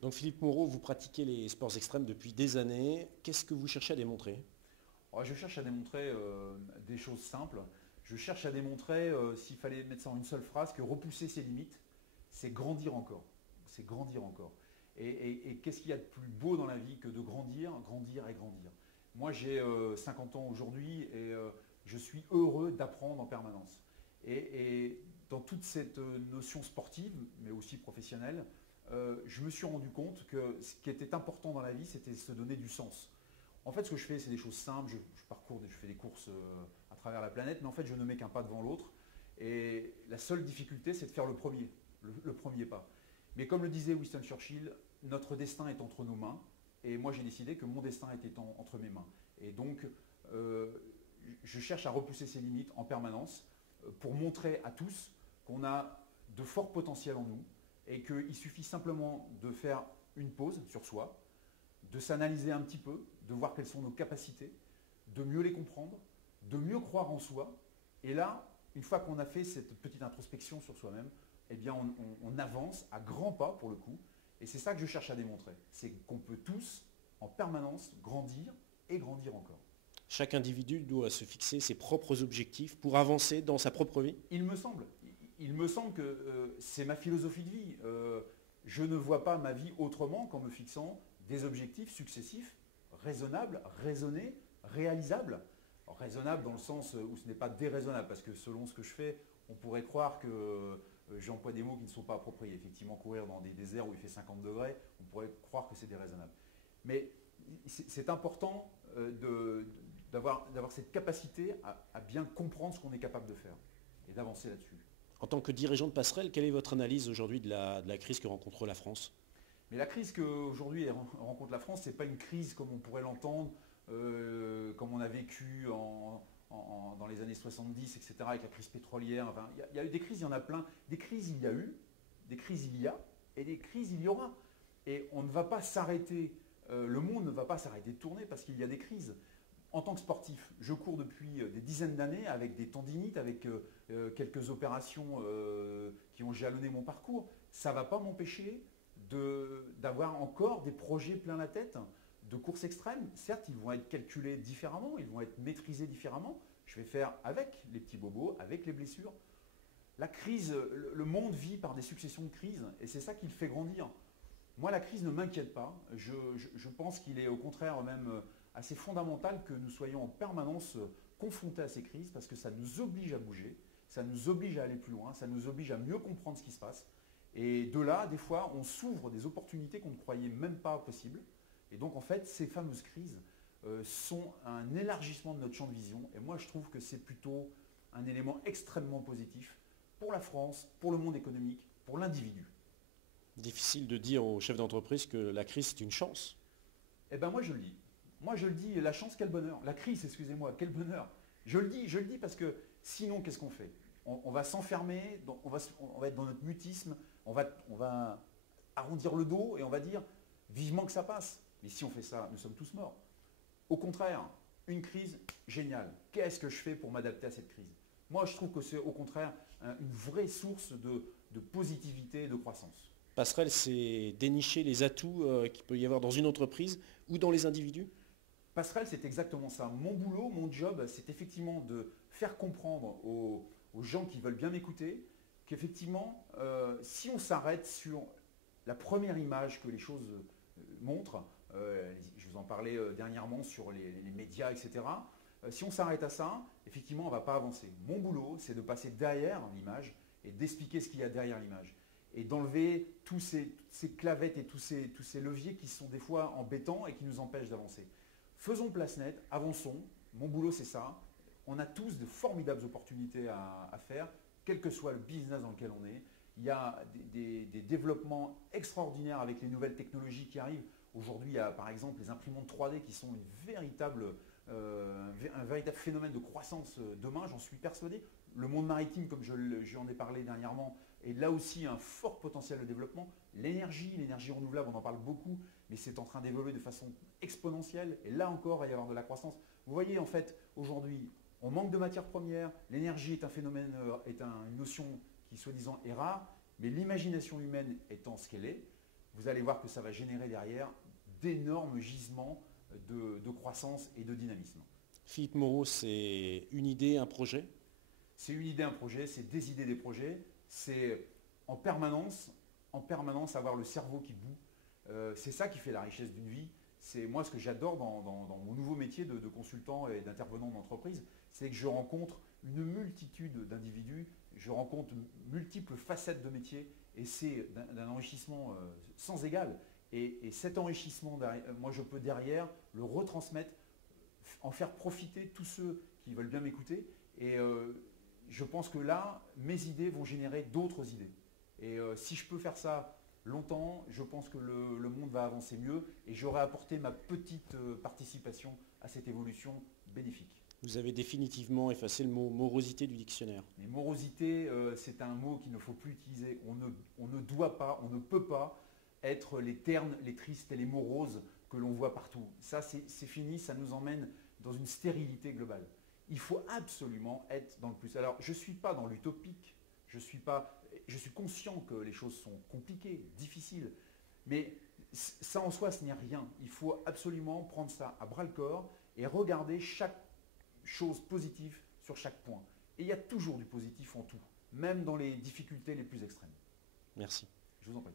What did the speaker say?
Donc Philippe Moreau, vous pratiquez les sports extrêmes depuis des années. Qu'est-ce que vous cherchez à démontrer? Alors, je cherche à démontrer des choses simples. Je cherche à démontrer, s'il fallait mettre ça en une seule phrase, que repousser ses limites, c'est grandir encore. C'est grandir encore. Et qu'est-ce qu'il y a de plus beau dans la vie que de grandir, grandir et grandir. Moi, j'ai 50 ans aujourd'hui et je suis heureux d'apprendre en permanence. Et dans toute cette notion sportive, mais aussi professionnelle, je me suis rendu compte que ce qui était important dans la vie, c'était se donner du sens. En fait, ce que je fais, c'est des choses simples. Je fais des courses à travers la planète, mais en fait, je ne mets qu'un pas devant l'autre. Et la seule difficulté, c'est de faire le premier, le premier pas. Mais comme le disait Winston Churchill, notre destin est entre nos mains. Et moi, j'ai décidé que mon destin était entre mes mains. Et donc, euh, je cherche à repousser ces limites en permanence pour montrer à tous qu'on a de forts potentiels en nous et qu'il suffit simplement de faire une pause sur soi, de s'analyser un petit peu, de voir quelles sont nos capacités, de mieux les comprendre, de mieux croire en soi. Et là, une fois qu'on a fait cette petite introspection sur soi-même, eh bien on avance à grands pas pour le coup. Et c'est ça que je cherche à démontrer. C'est qu'on peut tous, en permanence, grandir et grandir encore. Chaque individu doit se fixer ses propres objectifs pour avancer dans sa propre vie. Il me semble que c'est ma philosophie de vie. Je ne vois pas ma vie autrement qu'en me fixant des objectifs successifs, raisonnables, raisonnés, réalisables. Alors, raisonnable dans le sens où ce n'est pas déraisonnable, parce que selon ce que je fais, on pourrait croire que j'emploie des mots qui ne sont pas appropriés. Effectivement, courir dans des déserts où il fait 50 degrés, on pourrait croire que c'est déraisonnable. Mais c'est important d'avoir cette capacité à bien comprendre ce qu'on est capable de faire et d'avancer là-dessus. En tant que dirigeant de Passerelle, quelle est votre analyse aujourd'hui de la crise que rencontre la France? Mais la crise qu'aujourd'hui rencontre la France, ce n'est pas une crise comme on pourrait l'entendre, comme on a vécu dans les années 70, etc., avec la crise pétrolière. Enfin, il y a eu des crises, il y en a plein. Des crises, il y a eu, des crises, il y a, et des crises, il y aura. Et on ne va pas s'arrêter, le monde ne va pas s'arrêter de tourner parce qu'il y a des crises. En tant que sportif, je cours depuis des dizaines d'années avec des tendinites, avec quelques opérations qui ont jalonné mon parcours. Ça ne va pas m'empêcher d'avoir encore des projets plein la tête de courses extrêmes. Certes, ils vont être calculés différemment, ils vont être maîtrisés différemment. Je vais faire avec les petits bobos, avec les blessures. La crise, le monde vit par des successions de crises et c'est ça qui le fait grandir. Moi, la crise ne m'inquiète pas. Je pense qu'il est au contraire même assez fondamental que nous soyons en permanence confrontés à ces crises parce que ça nous oblige à bouger, ça nous oblige à aller plus loin, ça nous oblige à mieux comprendre ce qui se passe. Et de là, des fois, on s'ouvre des opportunités qu'on ne croyait même pas possibles. Et donc, en fait, ces fameuses crises sont un élargissement de notre champ de vision. Et moi, je trouve que c'est plutôt un élément extrêmement positif pour la France, pour le monde économique, pour l'individu. Difficile de dire aux chefs d'entreprise que la crise c'est une chance. Eh bien, moi, je le dis. Moi, je le dis, la chance, quel bonheur. La crise, excusez-moi, quel bonheur. Je le dis parce que sinon, qu'est-ce qu'on fait? On va s'enfermer, on va être dans notre mutisme, on va arrondir le dos et on va dire vivement que ça passe. Mais si on fait ça, nous sommes tous morts. Au contraire, une crise, géniale. Qu'est-ce que je fais pour m'adapter à cette crise? Moi, je trouve que c'est au contraire une vraie source de positivité et de croissance. Passerelle, c'est dénicher les atouts qu'il peut y avoir dans une entreprise ou dans les individus. Passerelle, c'est exactement ça. Mon boulot, mon job, c'est effectivement de faire comprendre aux gens qui veulent bien m'écouter qu'effectivement, si on s'arrête sur la première image que les choses montrent, je vous en parlais dernièrement sur les médias, etc., si on s'arrête à ça, effectivement, on ne va pas avancer. Mon boulot, c'est de passer derrière l'image et d'expliquer ce qu'il y a derrière l'image. Et d'enlever toutes ces clavettes et tous ces leviers qui sont des fois embêtants et qui nous empêchent d'avancer. Faisons place nette, avançons. Mon boulot, c'est ça. On a tous de formidables opportunités à faire, quel que soit le business dans lequel on est. Il y a des développements extraordinaires avec les nouvelles technologies qui arrivent. Aujourd'hui, il y a par exemple les imprimantes 3D qui sont un véritable phénomène de croissance demain, j'en suis persuadé. Le monde maritime, comme j'en ai parlé dernièrement, est là aussi un fort potentiel de développement. L'énergie renouvelable, on en parle beaucoup, mais c'est en train d'évoluer de façon exponentielle. Et là encore, il va y avoir de la croissance. Vous voyez, en fait, aujourd'hui, on manque de matières premières. L'énergie est un phénomène, une notion qui, soi-disant, est rare. Mais l'imagination humaine étant ce qu'elle est, vous allez voir que ça va générer derrière d'énormes gisements de croissance et de dynamisme. Philippe Moreau, c'est une idée, un projet? C'est une idée, un projet, c'est des idées, des projets, c'est en permanence avoir le cerveau qui bout. C'est ça qui fait la richesse d'une vie. C'est moi ce que j'adore dans mon nouveau métier de consultant et d'intervenant d'entreprise, c'est que je rencontre une multitude d'individus, je rencontre multiples facettes de métiers et c'est d'un enrichissement sans égal. Et cet enrichissement, moi je peux derrière le retransmettre, en faire profiter tous ceux qui veulent bien m'écouter. Et je pense que là, mes idées vont générer d'autres idées. Et si je peux faire ça longtemps, je pense que le monde va avancer mieux et j'aurai apporté ma petite participation à cette évolution bénéfique. Vous avez définitivement effacé le mot morosité du dictionnaire. Mais morosité, c'est un mot qu'il ne faut plus utiliser. On ne doit pas, on ne peut pas être les ternes, les tristes et les moroses que l'on voit partout. Ça, c'est fini, ça nous emmène dans une stérilité globale. Il faut absolument être dans le plus. Alors, je ne suis pas dans l'utopique, je suis conscient que les choses sont compliquées, difficiles, mais ça en soi, ce n'est rien. Il faut absolument prendre ça à bras-le-corps et regarder chaque chose positive sur chaque point. Et il y a toujours du positif en tout, même dans les difficultés les plus extrêmes. Merci. Je vous en prie.